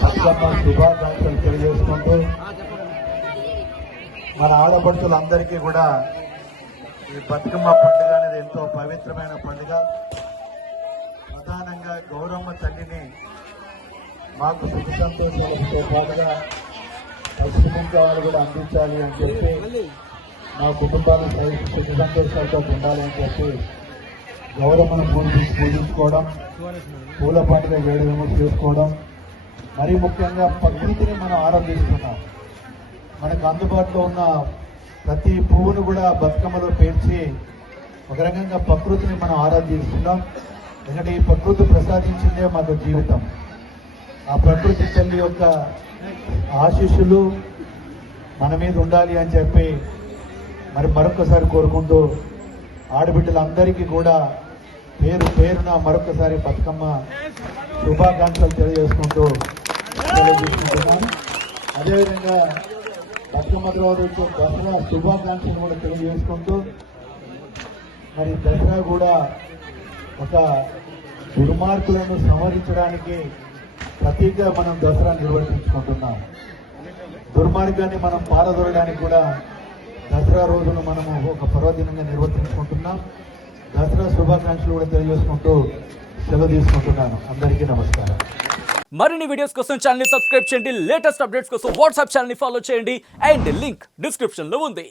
బతుకమ్మ శుభాకాంక్షలు తెలియజేసుకుంటూ మన ఆడపడుచులందరికీ కూడా ఈ బతుకమ్మ పండుగ అనేది ఎంతో పవిత్రమైన పండుగ. ప్రధానంగా గౌరమ్మ తల్లిని మాకు సుఖ సంతోషాలతో పాటుగా పసుపు కుంకాలు కూడా అందించాలి అని చెప్పి, మా కుటుంబాలు సుఖ సంతోషాలతో ఉండాలి అని చెప్పి గౌరమ్మను పూజించుకోవడం, పూల పండుగ వేడుకలు చేసుకోవడం, మరీ ముఖ్యంగా ప్రకృతిని మనం ఆరాధిస్తున్నాం. మనకు అందుబాటులో ఉన్న ప్రతి పువ్వును కూడా బతుకమ్మలో పేర్చి ఒక రకంగా ప్రకృతిని మనం ఆరాధిస్తున్నాం. ఎందుకంటే ఈ ప్రకృతి ప్రసాదించిందే మాకు జీవితం. ఆ ప్రకృతి తల్లి యొక్క ఆశీస్సులు మన మీద ఉండాలి అని చెప్పి మరి మరొకసారి కోరుకుంటూ ఆడబిడ్డలందరికీ కూడా పేరు పేరున మరొకసారి బతుకమ్మ శుభాకాంక్షలు తెలియజేసుకుంటున్నాను. అదేవిధంగా బతుకమ్మ రోజు దసరా శుభాకాంక్షలు కూడా తెలియజేసుకుంటూ, మరి దసరా కూడా ఒక దుర్మార్గులను సంహరించడానికి ప్రతీకగా మనం దసరా నిర్వర్తించుకుంటున్నాం. దుర్మార్గాన్ని మనం పారదోలడానికి కూడా దసరా రోజును మనము ఒక పర్వదినంగా నిర్వర్తించుకుంటున్నాం. దసరా శుభాకాంక్షలు కూడా తెలియజేసుకుంటూ సెలవు తీసుకుంటున్నాను. అందరికీ నమస్కారం. మరిన్ని వీడియోస్ కోసం ఛానల్ ని సబ్స్క్రైబ్ చేయండి. లేటెస్ట్ అప్డేట్స్ కోసం వాట్సాప్ ఛానల్ ని ఫాలో చేయండి. అండ్ లింక్ డిస్క్రిప్షన్ లో ఉంది.